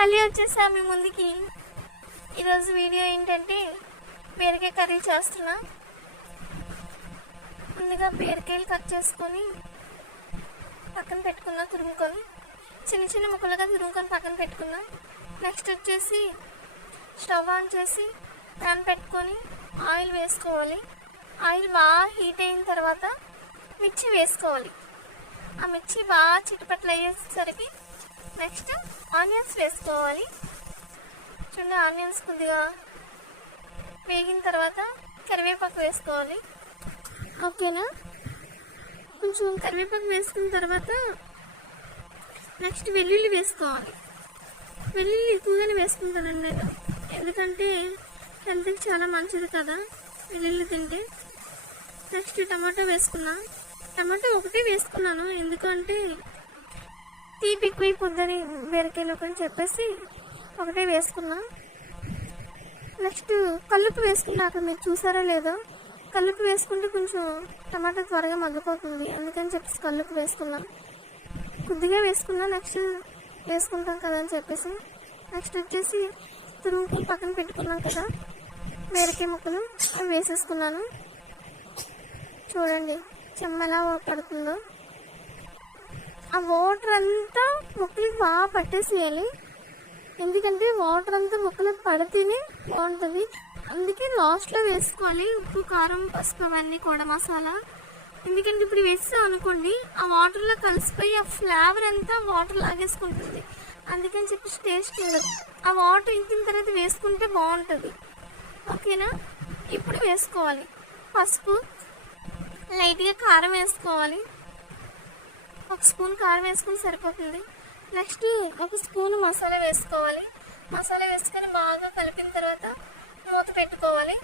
మళ్ళీ వచ్చేసా మీ ముందుకి. ఈరోజు వీడియో ఏంటంటే బీరకాయ కర్రీ చేస్తున్నా. ముందుగా బీరకాయలు కట్ చేసుకొని పక్కన పెట్టుకున్నా, తురుముకొని చిన్న చిన్న ముక్కలుగా తురుముకొని పక్కన పెట్టుకున్నా. నెక్స్ట్ వచ్చేసి స్టవ్ ఆన్ చేసి ప్యాన్ పెట్టుకొని ఆయిల్ వేసుకోవాలి. ఆయిల్ బాగా హీట్ అయిన తర్వాత మిర్చి వేసుకోవాలి. ఆ మిర్చి బాగా చిటిపట్లు అయ్యేసరికి నెక్స్ట్ ఆనియన్స్ వేసుకోవాలి. చూడండి, ఆనియన్స్ కొద్దిగా వేగిన తర్వాత కరివేపాకు వేసుకోవాలి. ఓకేనా? కొంచెం కరివేపాకు వేసుకున్న తర్వాత నెక్స్ట్ వెల్లుల్లి వేసుకోవాలి. వెల్లుల్లి ఎక్కువగానే వేసుకుంటానండి నేను, ఎందుకంటే హెల్త్కి చాలా మంచిది కదా వెల్లుల్లి తింటే. నెక్స్ట్ టమాటో వేసుకున్నా. టమాటో ఒకటే వేసుకున్నాను, ఎందుకంటే తీపి ఎక్కువైపోద్దని బీరకాయలు అని చెప్పేసి ఒకటే వేసుకున్నా. నెక్స్ట్ కల్లుప్పు వేసుకున్నా. అక్కడ మీరు చూసారో లేదో, కల్లుప్పు వేసుకుంటే కొంచెం టమాటా త్వరగా మగ్గిపోతుంది, అందుకని చెప్పేసి కల్లుప్పు వేసుకున్నాం. కొద్దిగా వేసుకున్నా, నెక్స్ట్ వేసుకుంటాం కదా అని చెప్పేసి. నెక్స్ట్ వచ్చేసి తురుముకు పక్కన పెట్టుకున్నాం కదా బీరకాయ ముక్కలు, అవి వేసేసుకున్నాను. చూడండి చెమ్మ పడుతుందో. ఆ వాటర్ అంతా ముక్కలకి బాగా పట్టేసేయాలి, ఎందుకంటే వాటర్ అంతా ముక్కలకు పడితేనే బాగుంటుంది. అందుకే లాస్ట్లో వేసుకోవాలి ఉప్పు, కారం, పసుపు అవన్నీ కూడా మసాలా. ఎందుకంటే ఇప్పుడు వేస్తాం అనుకోండి, ఆ వాటర్లో కలిసిపోయి ఆ ఫ్లేవర్ అంతా వాటర్ లాగేసుకుంటుంది, అందుకని చెప్పి టేస్ట్ ఉండదు. ఆ వాటర్ ఇంకిన తర్వాత వేసుకుంటే బాగుంటుంది. ఓకేనా? ఇప్పుడు వేసుకోవాలి పసుపు, లైట్గా కారం వేసుకోవాలి. ఒక స్పూన్ కారం వేసుకుని సరిపోతుంది. నెక్స్ట్ ఒక స్పూన్ మసాలా వేసుకోవాలి. మసాలా వేసుకొని బాగా కలిపిన తర్వాత మూత పెట్టుకోవాలి.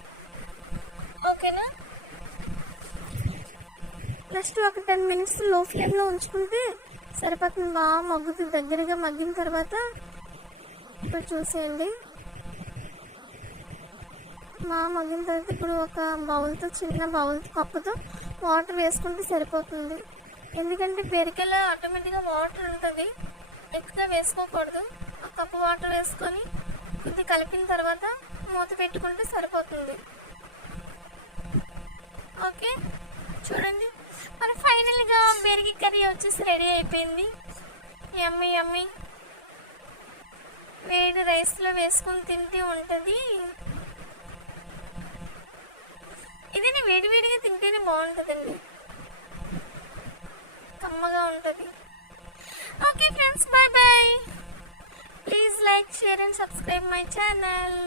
ఓకేనా? నెక్స్ట్ ఒక 10 minutes లో ఫ్లేమ్లో ఉంచుకుంటే సరిపోతుంది. బాగా మగ్గుతుంది. దగ్గరగా మగ్గిన తర్వాత ఇప్పుడు చూసేయండి, బాగా మగ్గిన తర్వాత ఇప్పుడు ఒక బౌల్తో, చిన్న బౌల్ కప్పుతో వాటర్ వేసుకుంటే సరిపోతుంది. ఎందుకంటే బీరకాయలో ఆటోమేటిక్గా వాటర్ ఉంటుంది, ఎక్కువగా వేసుకోకూడదు. ఒక కప్పు వాటర్ వేసుకొని కొద్ది కలిపిన తర్వాత మూత పెట్టుకుంటే సరిపోతుంది. ఓకే, చూడండి మన ఫైనల్గా బీరకాయ కర్రీ వచ్చేసి రెడీ అయిపోయింది. యమ్మీ యమ్మీ. వేడి రైస్లో వేసుకొని తింటే ఉంటుంది. ఇదేనా వేడివేడిగా తింటేనే బాగుంటుందండి, కమ్మగా ఉంటుంది. Okay friends, bye bye. Please like, share and subscribe my channel.